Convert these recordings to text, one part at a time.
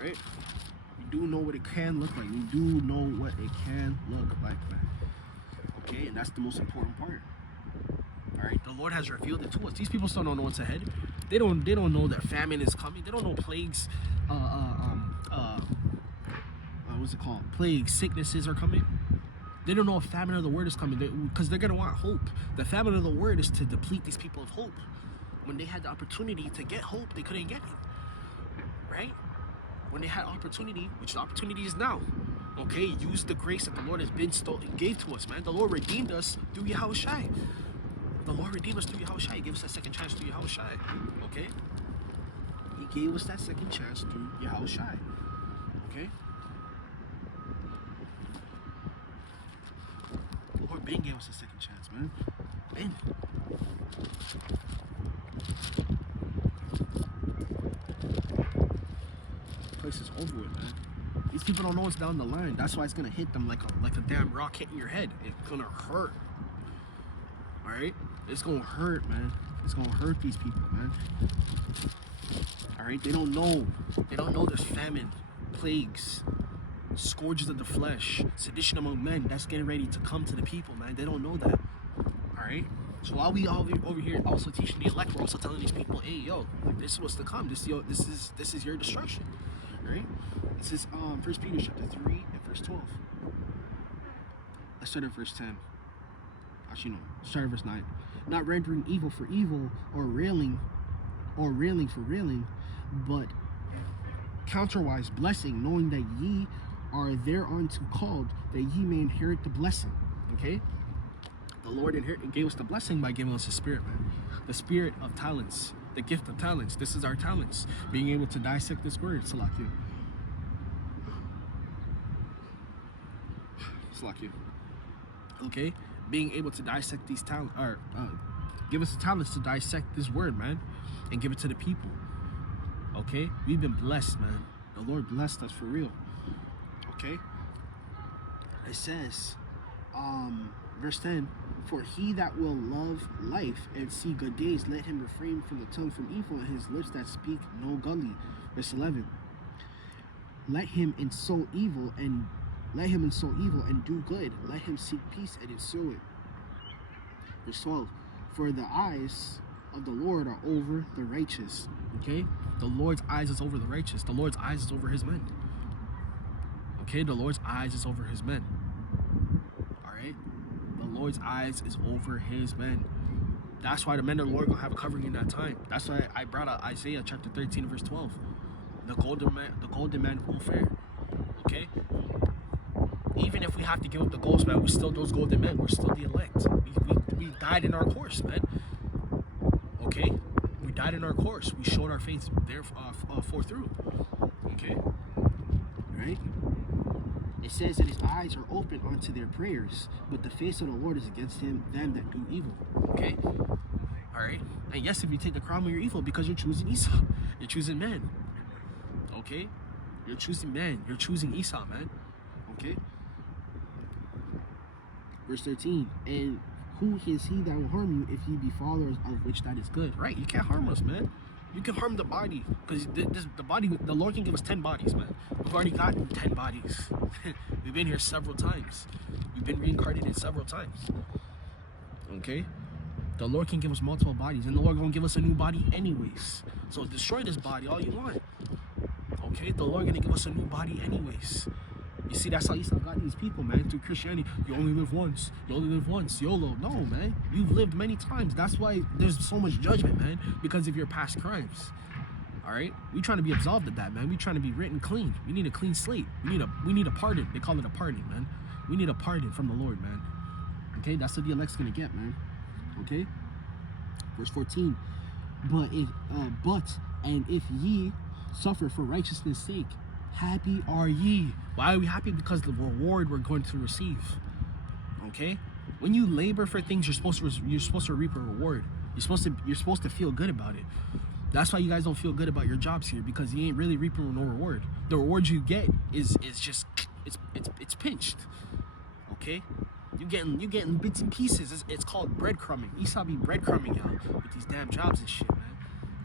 right? We do know what it can look like. We do know what it can look like, man. Okay, and that's the most important part. All right, the Lord has revealed it to us. These people still don't know what's ahead. They don't know that famine is coming. They don't know plagues, what's it called? Plagues, sicknesses are coming. They don't know if famine of the word is coming because they're gonna want hope. The famine of the word is to deplete these people of hope. When they had the opportunity to get hope, they couldn't get it. Right? When they had opportunity, which the opportunity is now. Okay, use the grace that the Lord has been gave to us, man. The Lord redeemed us through Yahawashi. The Lord redeemed us through Yahawashi. He gave us that second chance through Yahawashi. Okay? He gave us that second chance through Yahawashi. Okay? The Lord Ben gave us a second chance, man. Ben. Place is over with, man. These people don't know what's down the line. That's why it's gonna hit them like a damn rock hitting your head. It's gonna hurt. Alright? It's gonna hurt, man. It's gonna hurt these people, man. Alright? They don't know. They don't know there's famine, plagues, scourges of the flesh, sedition among men that's getting ready to come to the people, man. They don't know that. Alright? So while we all over here also teaching the elect, we're also telling these people, hey, yo, this is what's to come. This is your destruction. Right? This is 1 Peter chapter 3 and verse 12. Let's start at verse 10. Actually, no. Start at verse 9. Not rendering evil for evil or railing for railing, but counterwise blessing, knowing that ye are thereunto called, that ye may inherit the blessing. Okay? The Lord gave us the blessing by giving us the spirit, man. The spirit of talents. The gift of talents. This is our talents. Being able to dissect this word. Salakia. Salakia. Okay? Being able to dissect these talents, or give us the talents to dissect this word, man, and give it to the people. Okay? We've been blessed, man. The Lord blessed us for real. Okay? It says, verse 10, for he that will love life and see good days, let him refrain from the tongue from evil, and his lips that speak no gully. Verse 11, let him insult evil and do good. Let him seek peace and ensue it. Verse 12, for the eyes of the Lord are over the righteous. Okay? The Lord's eyes is over the righteous. The Lord's eyes is over his men. Okay? The Lord's eyes is over his men. Alright? The Lord's eyes is over his men. That's why the men of the Lord gonna have a covering in that time. That's why I brought out Isaiah chapter 13 verse 12. The golden man will fare. Okay? Even if we have to give up the ghost, man, we're still those golden men. We're still the elect. We died in our course, man. Okay? We died in our course. We showed our faith there through. Okay? Right? It says that his eyes are open unto their prayers, but the face of the Lord is against them that do evil. Okay? Alright? And yes, if you take the crown of your evil, because you're choosing Esau. You're choosing man. Okay? You're choosing man. You're choosing Esau, man. Okay? Verse 13, and who is he that will harm you if ye be followers of which that is good? Right? You can't harm us, man. You can harm the body, because the body, the Lord can give us 10 bodies, man. We've already gotten 10 bodies. We've been here several times. We've been reincarnated several times. Okay? The Lord can give us multiple bodies, and the Lord gonna give us a new body anyways. So destroy this body all you want. Okay? The Lord gonna give us a new body anyways. You see, that's how Esau got these people, man. Through Christianity, you only live once. You only live once. YOLO. No, man. You've lived many times. That's why there's so much judgment, man. Because of your past crimes. All right? We trying to be absolved of that, man. We trying to be written clean. We need a clean slate. We need a pardon. They call it a pardon, man. We need a pardon from the Lord, man. Okay? That's what the elect's gonna get, man. Okay? Verse 14. And if ye suffer for righteousness' sake, happy are ye. Why are we happy? Because the reward we're going to receive. Okay? When you labor for things, you're supposed to reap a reward. You're supposed to feel good about it. That's why you guys don't feel good about your jobs here, because you ain't really reaping no reward. The reward you get is just it's pinched. Okay? You getting bits and pieces. It's called breadcrumbing. Esau be breadcrumbing y'all with these damn jobs and shit, man.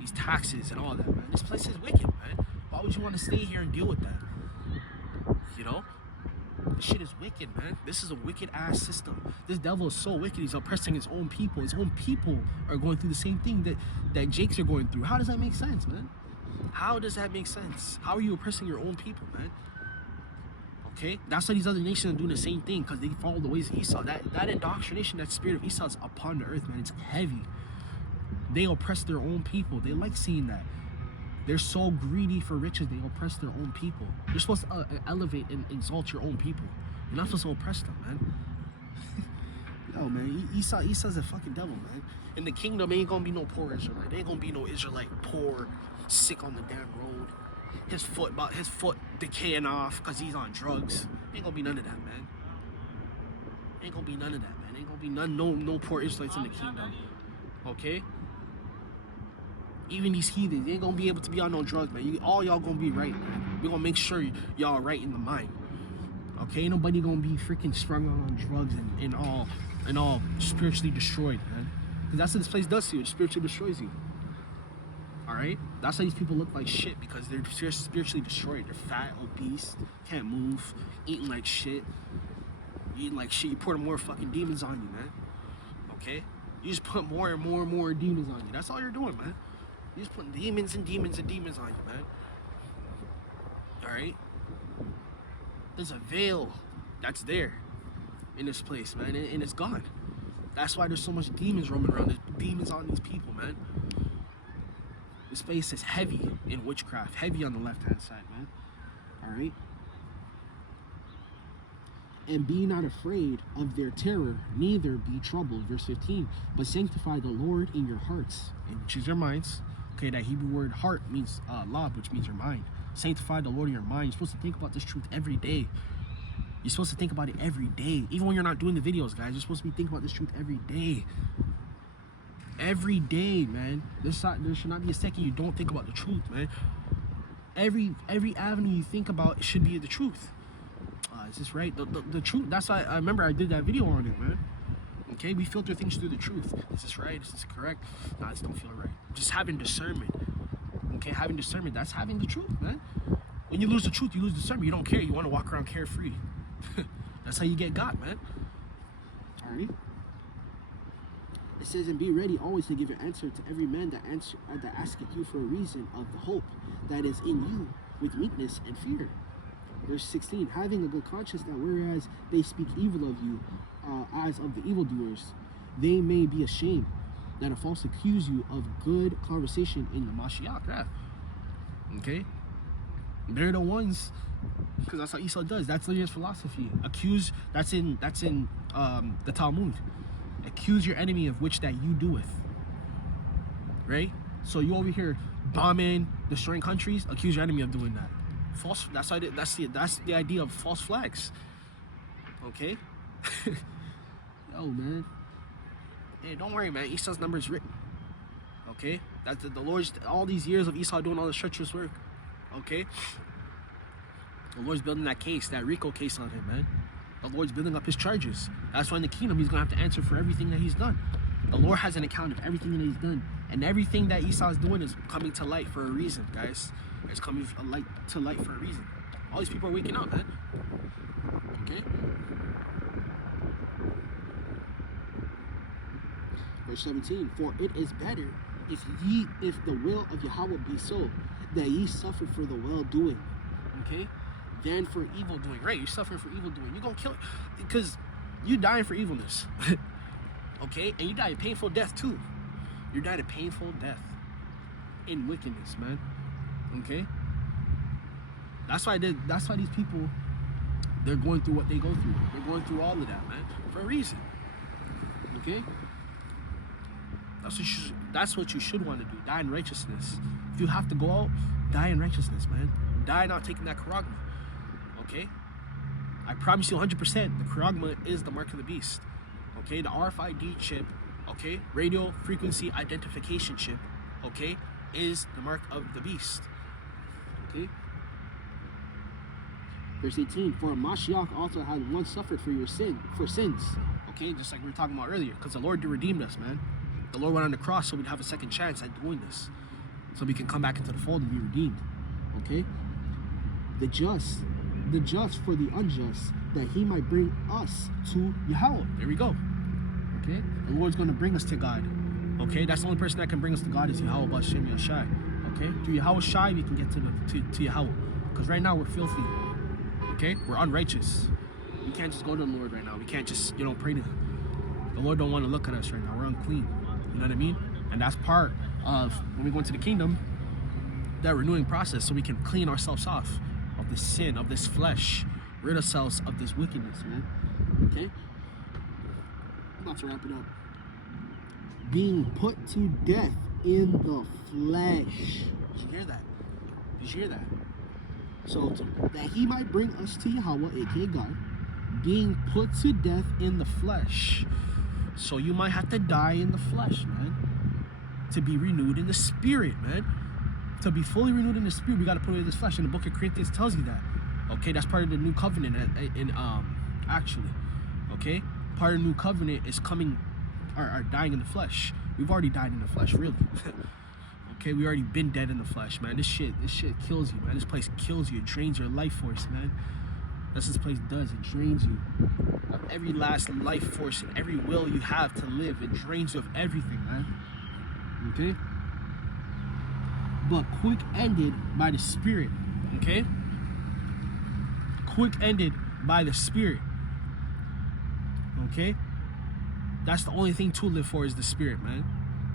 These taxes and all that, man. This place is wicked, man. Why would you want to stay here and deal with that? You know? This shit is wicked, man. This is a wicked ass system. This devil is so wicked. He's oppressing his own people. His own people are going through the same thing that Jakes are going through. How does that make sense, man? How does that make sense? How are you oppressing your own people, man? Okay? That's why these other nations are doing the same thing, because they follow the ways of Esau. That indoctrination, that spirit of Esau is upon the earth, man. It's heavy. They oppress their own people. They like seeing that. They're so greedy for riches, they oppress their own people. You're supposed to elevate and exalt your own people. You're not supposed to oppress them, man. Yo, man, Esau's a fucking devil, man. In the kingdom, ain't gonna be no poor Israelite. There ain't gonna be no Israelite poor, sick on the damn road. His foot decaying off because he's on drugs. Ain't gonna be none of that, man. Ain't gonna be none of that, man. Ain't gonna be no poor Israelites in the kingdom. Okay? Even these heathens, they ain't gonna be able to be on no drugs, man. All y'all gonna be right, man. We gonna make sure y'all right in the mind. Okay, ain't nobody gonna be freaking strung out on drugs and all spiritually destroyed, man. Because that's what this place does to you. It spiritually destroys you. All right, that's why these people look like shit, because they're spiritually destroyed. They're fat, obese, can't move, eating like shit. Eating like shit. You put more fucking demons on you, man. Okay, you just put more and more demons on you. That's all you're doing, man. You just putting demons and demons and demons on you, man. Alright? There's a veil that's there in this place, man, and it's gone. That's why there's so much demons roaming around. There's demons on these people, man. This place is heavy in witchcraft, heavy on the left-hand side, man. Alright? And be not afraid of their terror, neither be troubled. Verse 15. But sanctify the Lord in your hearts, and choose your minds. Okay, that Hebrew word heart means lab, which means your mind. Sanctify the Lord in your mind. You're supposed to think about this truth every day. You're supposed to think about it every day. Even when you're not doing the videos, guys, you're supposed to be thinking about this truth every day. Every day, man. There should not be a second you don't think about the truth, man. Every avenue you think about should be the truth. Is this right? The truth. That's why I remember I did that video on it, man. Okay, we filter things through the truth. Is this right? Is this correct? Nah, this don't feel right. Just having discernment. Okay, having discernment, that's having the truth, man. When you lose the truth, you lose discernment. You don't care. You want to walk around carefree. That's how you get got, man. Alright. It says, and be ready always to give your answer to every man that asketh you for a reason of the hope that is in you with meekness and fear. Verse 16, having a good conscience, that whereas they speak evil of you, as of the evildoers, they may be ashamed, that a false accuse you of good conversation in the Mashiach. Yeah. Okay? They're the ones, because that's how Esau does. That's his philosophy. Accuse, that's in the Talmud. Accuse your enemy of which that you doeth. Right? So you over here bombing, destroying countries, accuse your enemy of doing that. False. That's the idea of false flags. Okay. Yo, man. Hey, don't worry, man. Esau's number is written. Okay. That's the Lord's. All these years of Esau doing all this treacherous work. Okay. The Lord's building that case, that RICO case on him, man. The Lord's building up his charges. That's why in the kingdom he's gonna have to answer for everything that he's done. The Lord has an account of everything that he's done, and everything that Esau is doing is coming to light for a reason, guys. It's coming to light for a reason. All these people are waking up, man. Okay? Verse 17, for it is better if the will of Yahawah be so, that ye suffer for the well-doing, okay, than for evil-doing. Right, you're suffering for evil-doing. You're going to kill it, because you're dying for evilness. Okay? And you die a painful death, too. You're dying a painful death in wickedness, man. Okay? That's why these people, they're going through what they go through. They're going through all of that, man, for a reason. Okay? That's what you should want to do. Die in righteousness. If you have to go out, die in righteousness, man. Die not taking that charagma. Okay? I promise you 100%, the charagma is the mark of the beast. Okay? The RFID chip, okay? Radio frequency identification chip, okay? Is the mark of the beast. Okay? Verse 18, for Mashiach also had once suffered for sins. Okay? Just like we were talking about earlier, because the Lord redeemed us, man. The Lord went on the cross so we'd have a second chance at doing this. So we can come back into the fold and be redeemed. Okay? The just for the unjust, that he might bring us to Yahawah. There we go. Okay? The Lord's going to bring us to God. Okay? That's the only person that can bring us to God is Yahawah Sham Yahawashi. Okay? Through Yahawashi, we can get to Yahawah. Because right now we're filthy. Okay? We're unrighteous. We can't just go to the Lord right now. We can't just, pray to him. The Lord don't want to look at us right now. We're unclean. You know what I mean? And that's part of when we go into the kingdom, that renewing process, so we can clean ourselves off of this sin, of this flesh, rid ourselves of this wickedness, man. Okay? I'm about to wrap it up. Being put to death in the flesh. Did you hear that? Did you hear that? So that he might bring us to Yahawah, aka God, being put to death in the flesh. So you might have to die in the flesh, man, to be renewed in the spirit, man. To be fully renewed in the spirit, we got to put away this flesh. And the book of Corinthians tells you that. Okay, that's part of the new covenant. Actually, okay, part of the new covenant is coming, or dying in the flesh. We've already died in the flesh, really. Okay, we already been dead in the flesh, man. This shit kills you, man. This place kills you. It drains your life force, man. That's what this place does. It drains you of every last life force and every will you have to live. It drains you of everything, man. Okay? But quick ended by the Spirit. Okay? Quick ended by the Spirit. Okay? That's the only thing to live for is the Spirit, man.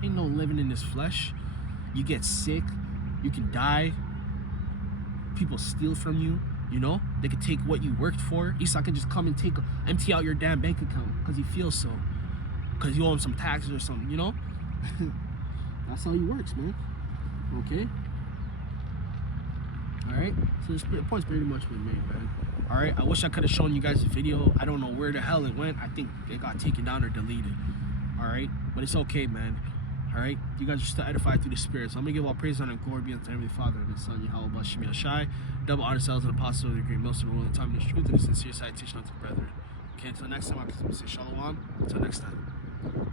Ain't no living in this flesh. You get sick. You can die. People steal from you. They could take what you worked for. Esau can just come and empty out your damn bank account because he feels so. Because you owe him some taxes or something, That's how he works, man. Okay? Alright? So this point's pretty much been made, man. Alright? I wish I could have shown you guys the video. I don't know where the hell it went. I think it got taken down or deleted. Alright? But it's okay, man. Alright? You guys are still edified through the Spirit. So I'm going to give all praise, honor, and glory be unto the Heavenly Father and His Son, Yahawah Sham Yahawashi. Double honor selves and apostles of the great millstone, rule in time and truth, and the sincere side teaching unto the brethren. Okay, until next time, I'll say shalom. Until next time.